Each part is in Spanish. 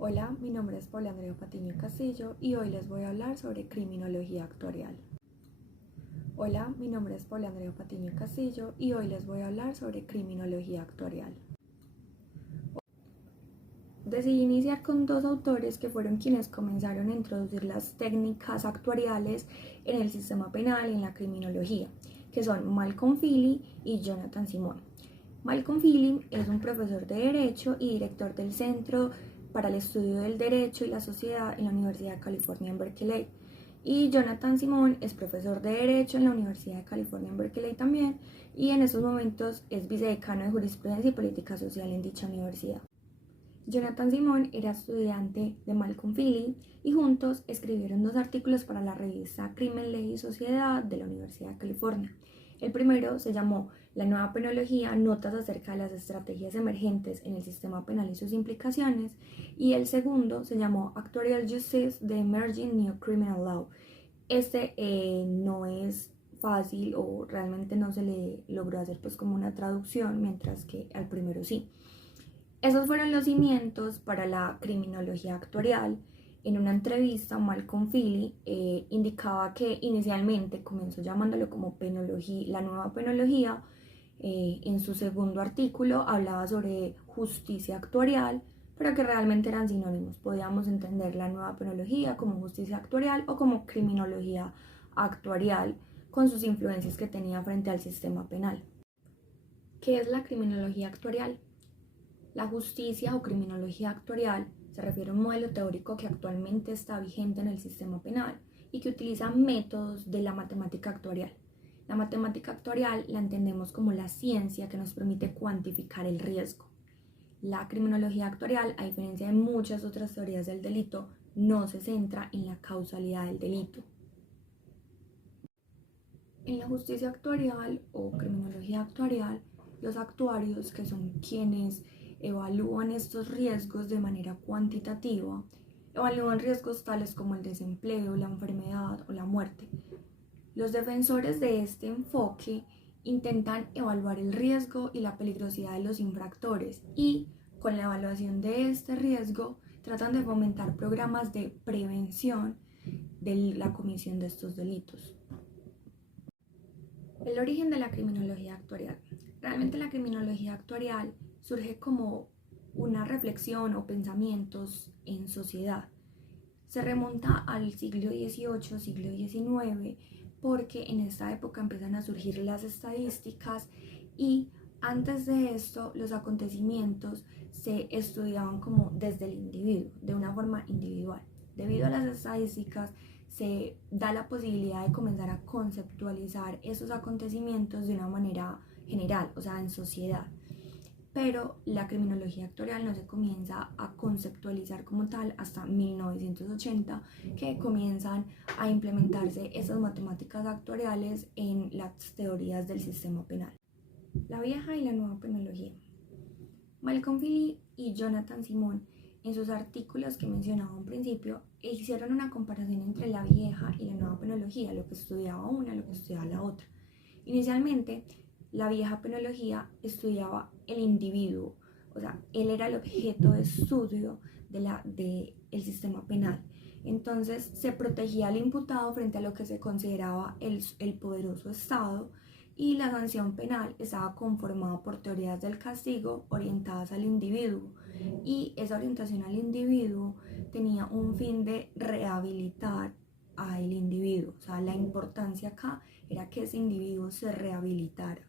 Hola, mi nombre es Paula Andrea Patiño Castillo y hoy les voy a hablar sobre criminología actuarial. Hola, mi nombre es Paula Andrea Patiño Castillo y hoy les voy a hablar sobre criminología actuarial. Decidí iniciar con dos autores que fueron quienes comenzaron a introducir las técnicas actuariales en el sistema penal y en la criminología, que son Malcolm Fili y Jonathan Simon. Malcolm Fili es un profesor de Derecho y director del Centro para el Estudio del Derecho y la Sociedad en la Universidad de California en Berkeley. Y Jonathan Simon es profesor de Derecho en la Universidad de California en Berkeley también, y en estos momentos es vicedecano de Jurisprudencia y Política Social en dicha universidad. Jonathan Simon era estudiante de Malcolm Fili y juntos escribieron dos artículos para la revista Crimen, Ley y Sociedad de la Universidad de California. El primero se llamó La nueva penología, notas acerca de las estrategias emergentes en el sistema penal y sus implicaciones, y el segundo se llamó Actuarial Justice, The Emerging New Criminal Law. No es fácil o realmente no se le logró hacer pues como una traducción, mientras que al primero sí. Esos fueron los cimientos para la criminología actuarial. En una entrevista, Malcolm Fili indicaba que inicialmente comenzó llamándolo como penología, la nueva penología. En su segundo artículo hablaba sobre justicia actuarial, pero que realmente eran sinónimos. Podíamos entender la nueva penología como justicia actuarial o como criminología actuarial, con sus influencias que tenía frente al sistema penal. ¿Qué es la criminología actuarial? La justicia o criminología actuarial se refiere a un modelo teórico que actualmente está vigente en el sistema penal y que utiliza métodos de la matemática actuarial. La matemática actuarial la entendemos como la ciencia que nos permite cuantificar el riesgo. La criminología actuarial, a diferencia de muchas otras teorías del delito, no se centra en la causalidad del delito. En la justicia actuarial o criminología actuarial, los actuarios, que son quienes evalúan estos riesgos de manera cuantitativa, evalúan riesgos tales como el desempleo, la enfermedad o la muerte. Los defensores de este enfoque intentan evaluar el riesgo y la peligrosidad de los infractores y, con la evaluación de este riesgo, tratan de fomentar programas de prevención de la comisión de estos delitos. El origen de la criminología actuarial. Realmente la criminología actuarial surge como una reflexión o pensamientos en sociedad. Se remonta al siglo XVIII, siglo XIX, porque en esta época empiezan a surgir las estadísticas y antes de esto los acontecimientos se estudiaban como desde el individuo, de una forma individual. Debido a las estadísticas se da la posibilidad de comenzar a conceptualizar esos acontecimientos de una manera general, o sea, en sociedad. Pero la criminología actuarial no se comienza a conceptualizar como tal hasta 1980, que comienzan a implementarse esas matemáticas actuariales en las teorías del sistema penal. La vieja y la nueva penología. Malcolm Fili y Jonathan Simon, en sus artículos que mencionaba al principio, hicieron una comparación entre la vieja y la nueva penología, lo que estudiaba una, lo que estudiaba la otra. Inicialmente, la vieja penología estudiaba el individuo, o sea, él era el objeto de estudio del sistema penal. Entonces se protegía al imputado frente a lo que se consideraba el poderoso Estado, y la sanción penal estaba conformada por teorías del castigo orientadas al individuo, y esa orientación al individuo tenía un fin de rehabilitar al individuo. O sea, la importancia acá era que ese individuo se rehabilitara.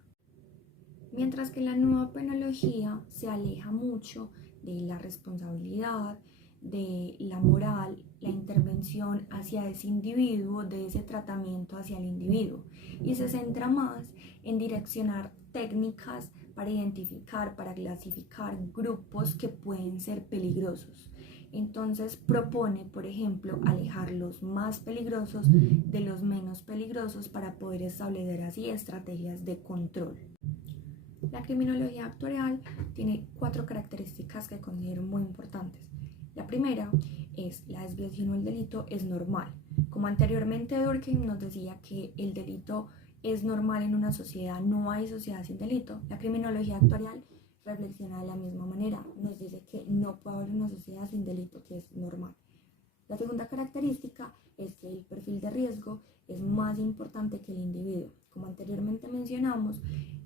Mientras que la nueva penología se aleja mucho de la responsabilidad, de la moral, la intervención hacia ese individuo, de ese tratamiento hacia el individuo, y se centra más en direccionar técnicas para identificar, para clasificar grupos que pueden ser peligrosos. Entonces propone, por ejemplo, alejar los más peligrosos de los menos peligrosos para poder establecer así estrategias de control. La criminología actuarial tiene 4 características que considero muy importantes. La primera es la desviación o el delito es normal. Como anteriormente Durkheim nos decía que el delito es normal en una sociedad, no hay sociedad sin delito. La criminología actuarial reflexiona de la misma manera, nos dice que no puede haber una sociedad sin delito, que es normal. La segunda característica es que el perfil de riesgo es más importante que el individuo. Como anteriormente mencionamos,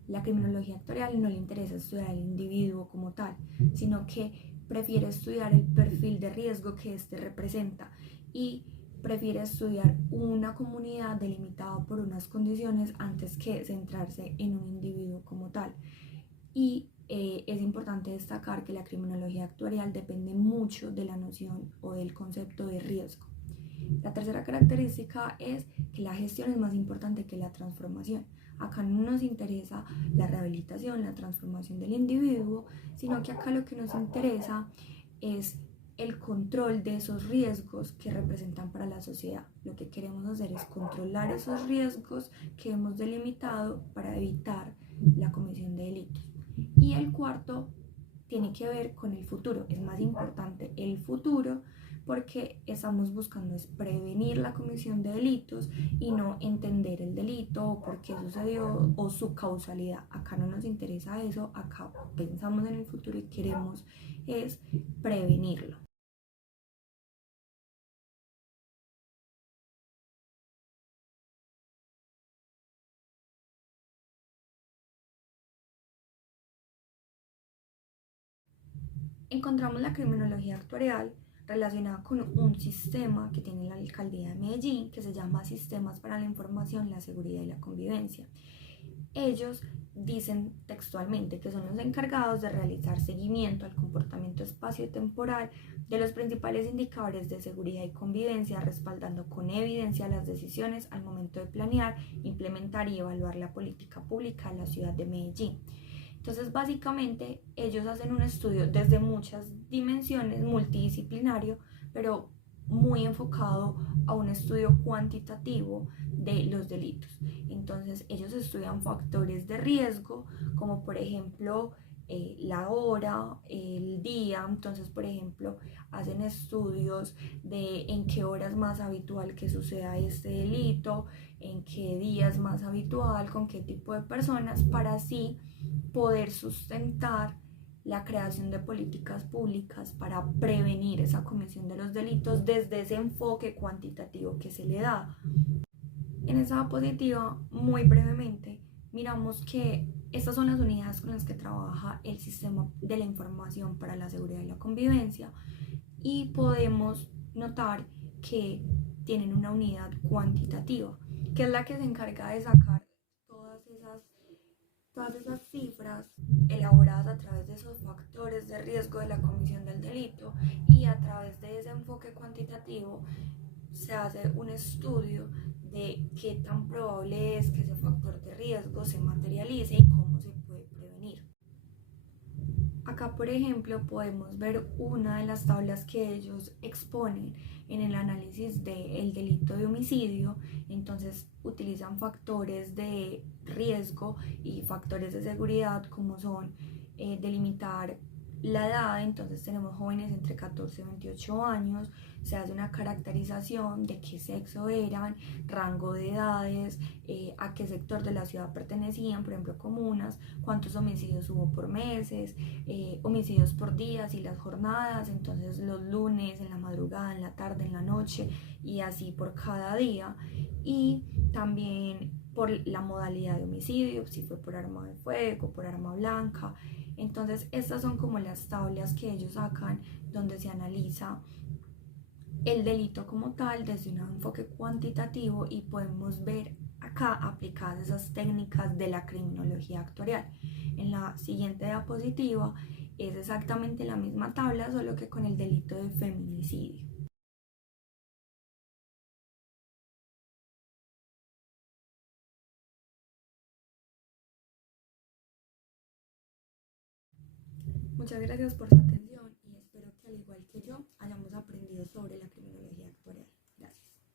la criminología actuarial no le interesa estudiar al individuo como tal, sino que prefiere estudiar el perfil de riesgo que éste representa y prefiere estudiar una comunidad delimitada por unas condiciones antes que centrarse en un individuo como tal. Y es importante destacar que la criminología actuarial depende mucho de la noción o del concepto de riesgo. La tercera característica es que la gestión es más importante que la transformación. Acá no nos interesa la rehabilitación, la transformación del individuo, sino que acá lo que nos interesa es el control de esos riesgos que representan para la sociedad. Lo que queremos hacer es controlar esos riesgos que hemos delimitado para evitar la comisión de delitos. Y el cuarto tiene que ver con el futuro. Es más importante el futuro porque estamos buscando es prevenir la comisión de delitos y no entender el delito o por qué sucedió o su causalidad. Acá no nos interesa eso, acá pensamos en el futuro y queremos es prevenirlo. Encontramos la criminología actuarial relacionada con un sistema que tiene la alcaldía de Medellín que se llama Sistemas para la Información, la Seguridad y la Convivencia. Ellos dicen textualmente que son los encargados de realizar seguimiento al comportamiento espacio-temporal de los principales indicadores de seguridad y convivencia, respaldando con evidencia las decisiones al momento de planear, implementar y evaluar la política pública en la ciudad de Medellín. Entonces, básicamente, ellos hacen un estudio desde muchas dimensiones, multidisciplinario, pero muy enfocado a un estudio cuantitativo de los delitos. Entonces, ellos estudian factores de riesgo, como por ejemplo la hora, el día. Entonces, por ejemplo, hacen estudios de en qué hora es más habitual que suceda este delito, en qué día es más habitual, con qué tipo de personas, para así poder sustentar la creación de políticas públicas para prevenir esa comisión de los delitos desde ese enfoque cuantitativo que se le da. En esa diapositiva, muy brevemente, miramos que estas son las unidades con las que trabaja el sistema de la información para la seguridad y la convivencia y podemos notar que tienen una unidad cuantitativa, que es la que se encarga de sacar todas esas cifras elaboradas a través de esos factores de riesgo de la comisión del delito y a través de ese enfoque cuantitativo se hace un estudio de qué tan probable es que ese factor de riesgo se materialice y cómo se puede prevenir. Acá, por ejemplo, podemos ver una de las tablas que ellos exponen en el análisis del delito de homicidio. Entonces, utilizan factores de riesgo y factores de seguridad como son delimitar la edad. Entonces tenemos jóvenes entre 14 y 28 años, se hace una caracterización de qué sexo eran, rango de edades, a qué sector de la ciudad pertenecían, por ejemplo comunas, cuántos homicidios hubo por meses, homicidios por días y las jornadas, entonces los lunes, en la madrugada, en la tarde, en la noche y así por cada día, y también por la modalidad de homicidio, si fue por arma de fuego, por arma blanca. Entonces estas son como las tablas que ellos sacan donde se analiza el delito como tal desde un enfoque cuantitativo y podemos ver acá aplicadas esas técnicas de la criminología actuarial. En la siguiente diapositiva es exactamente la misma tabla, solo que con el delito de feminicidio. Muchas gracias por su atención y espero que al igual que yo hayamos aprendido sobre la criminología actuarial.